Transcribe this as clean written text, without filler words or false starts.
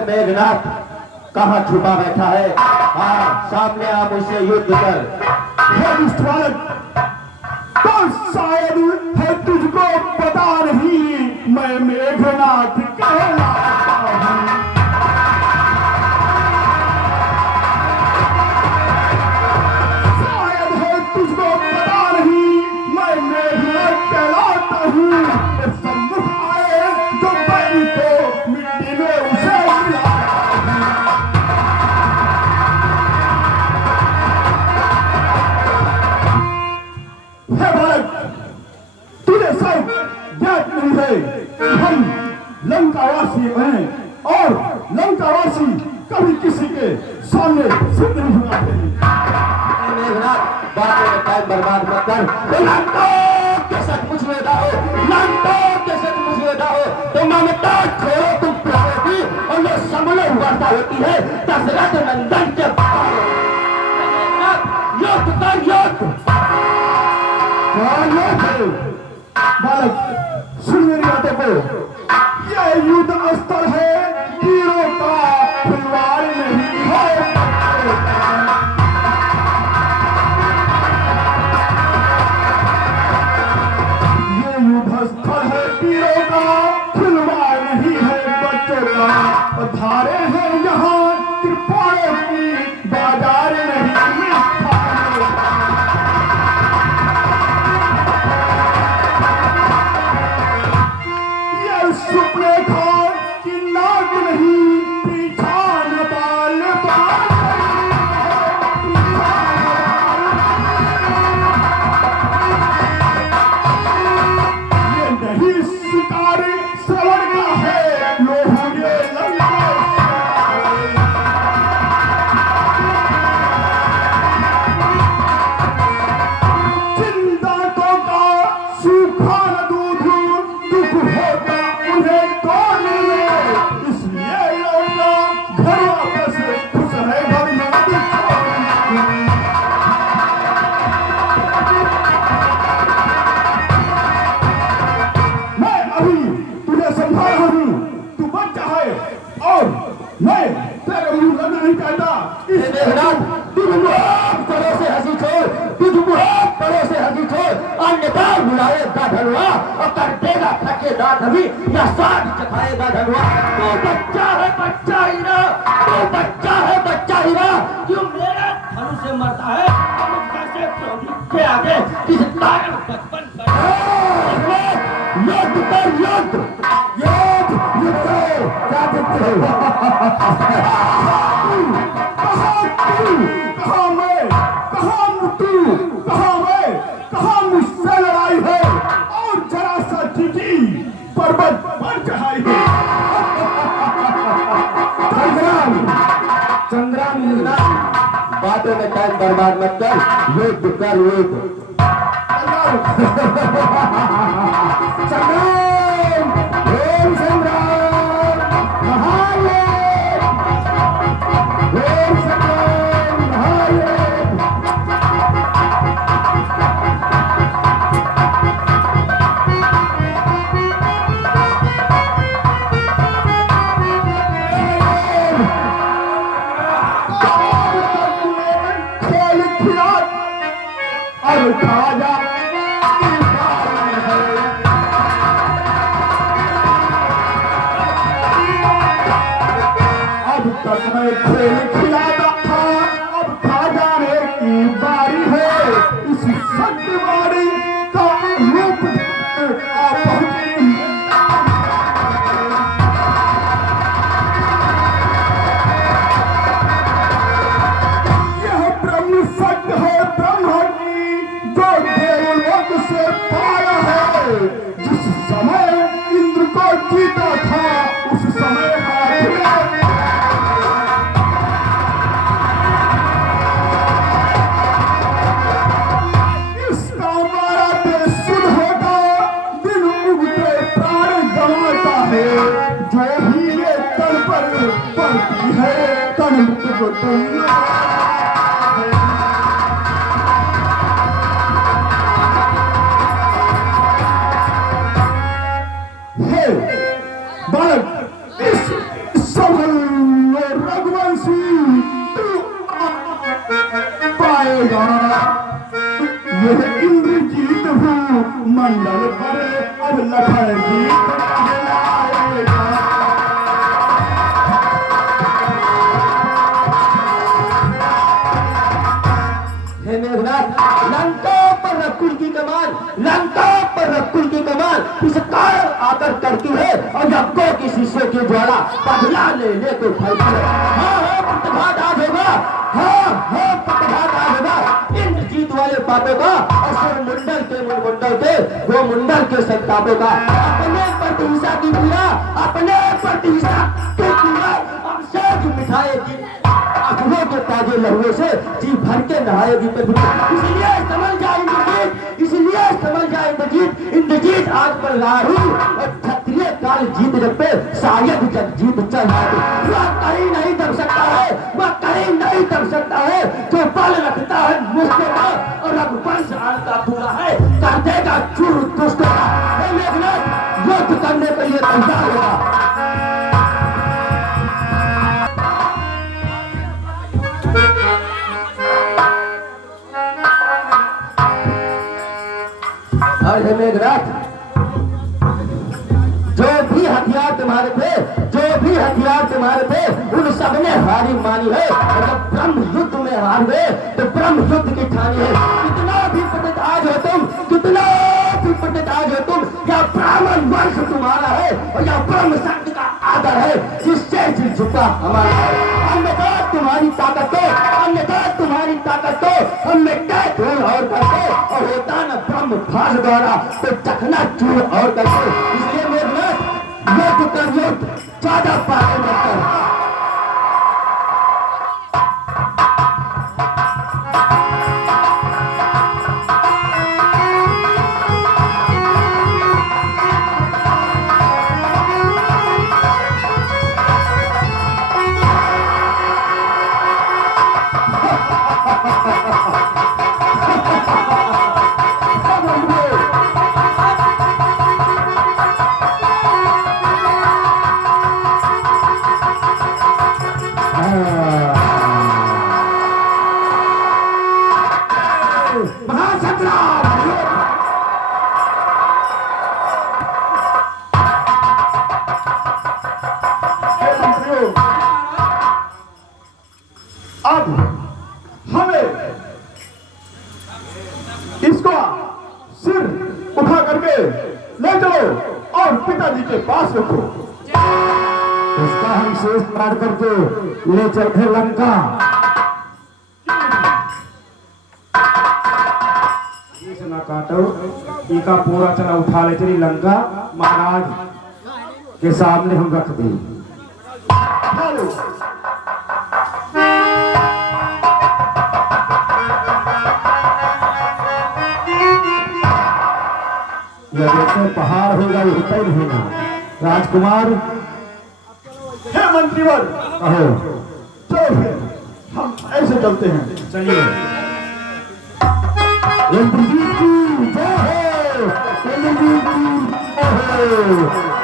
मेघनाथ कहाँ छुपा बैठा है? हाँ, सामने आ, मुझसे युद्ध कर। तो शायद है तुझको पता नहीं, मैं मेघनाथ कहलाता हूँ। शायद है तुझको पता नहीं, मैं मेघनाथ कहलाता हूँ। सम्मुख आए तो बैरी को मिट्टी में उसे हम लंकावासी हैं और लंकावासी कभी किसी के सामने सिद्ध नहीं हुआते। मेघनाथ, बातों में टाइम बर्बाद मत कर। लंकों के सचमुच में हो, लंकों के सचमुच में हो, तो ममता छोड़ो तुम प्यारोगी और ये समलो वर्षा होती है दशरथ नंदन के युद्ध कर, युद्ध। बालक सुन मेरी बातों को, यह युद्ध स्थल है, वीरों का फुलवारी नहीं है। ये युद्ध स्थल है, वीरों का फुलवारी नहीं है। बच्चों का पधारे हैं यहाँ, कृपाणों की बाजार नहीं। सुपने था कि नाक नहीं, पीछा न बाल ये नहीं शिकार श्रवण का है, लोहुए लंका। चिंताओं का सूखा न दूध दुख होता उन्हें कौन ले, इसलिए लौटा घर वापस खुश है घर में। मैं अभी तुझे समझा रहा हूँ, तू बच्चा है और मैं तेरे मुंह लगना नहीं चाहता। तुझ बहुत परों से हंसी छोड़, तुझ बहुत परों से हंसी छोड़, अन्यथा बुलाएगा धनुआ और कर देगा ठेकेदार नबी या साथ चखाएगा धनुआ। तो बच्चा है बच्चा ही ना, तो बच्चा है बच्चा ही ना, क्यों मेरे धनु से मरता है? कैसे प्रभु के आगे किस कारण बचपन युद्ध कर, युद्ध युद्ध युद्ध क्या देखते हो? कहाँ मैं, कहाँ तू, कहाँ मैं, कहाँ मुझसे लड़ाई है और जरा सा चिठी पर्वत पर चढ़ाई है। संग्राम बातों में टाइम बर्बाद मत कर, युद्ध कर, युद्ध। संग्राम, ओम संग्राम, महायुद्ध, ओम संग्राम, महायुद्ध। खेल खिला अब राजा अब तक मैं खेल खिलाता था, अब खा जाने की बारी है। इस सत्यवादी का रूप आ पहुंची। यह ब्रह्म सत्य है, ब्रह्म की जो देवलोक से पाया है। जिस समय इंद्र को जीता था, उस समय हाथ में पड़ती है तन को तुम हे बालक इस सबल रघुवंशी तू पाएगा यह इंद्रजीत हूँ मंडल पर अब लखन जीत कहलाएगा। हे मेघनाथ, लंका पर रकुल की कमान, लंका पर रकुल की कमान इस कारण आकर करती है और यज्ञों की शिष्यों की द्वारा बदला लेने को फैलती है। हाँ प्रतिघात आज होगा, हाँ प्रतिघात आज होगा इंद्रजीत वाले पापों का और सूर्य मंडल के मुंडल के वो मंडल के संतापों का। अपने प्रतिहिंसा की पीड़ा, अपने प्रतिहिंसा की पीड़ा अब से मिठाएगी आंखों के ताजे लहुए से जी भर के नहाएगी पृथ्वी। इसलिए समझ जाए इंद्रजीत, इसलिए समझ जाए इंद्रजीत, इंद्रजीत आज पर लारू और क्षत्रिय काल जीत जग पे शायद जग जीत चढ़ा दे। वह कहीं नहीं दब सकता है, वह कहीं नहीं दब सकता है जो बल रखता है मुझको का और रघुवंश आनता पूरा है कर देगा चूर दुष्ट का। मेघनाथ युद्ध करने के लिए तैयार होगा। अरे मेघनाथ, जो भी हथियार तुम्हारे थे, जो भी हथियार तुम्हारे थे उन सब ने हारी मानी है और जब ब्रह्म युद्ध में हार गए तो ब्रह्म युद्ध की ठानी है। कितना भी पतित आज हो तुम, कितना भी पतित आज हो तुम, या ब्राह्मण वंश तुम्हारा है और या ब्रह्म शक्ति का आदर है जिससे सिर झुका हमारा है। अन्यथा तुम्हारी ताकत को, अन्यथा तुम्हारी ताकत को हम मिटा धूल और करके और होता न ब्रह्म फास द्वारा तो चखना चूर और करके। इसलिए मेघनाथ युद्ध कर, युद्ध ज्यादा पागल मत कर। अब हमें इसका सिर उठा करके ले चलो और पिताजी के पास रखो। इसका हम शेष मार करके ले चलते लंका। इसे ना काटो, इका पूरा चना उठा ले चली लंका महाराज के सामने हम रख दी। जैसे पहाड़ होगा ये होता ही रहेगा। राजकुमार, हे मंत्रीवर, कहो चलो फिर हम ऐसे चलते हैं। चलिए। इंद्रजीत की जय हो, इंद्रजीत की जय हो।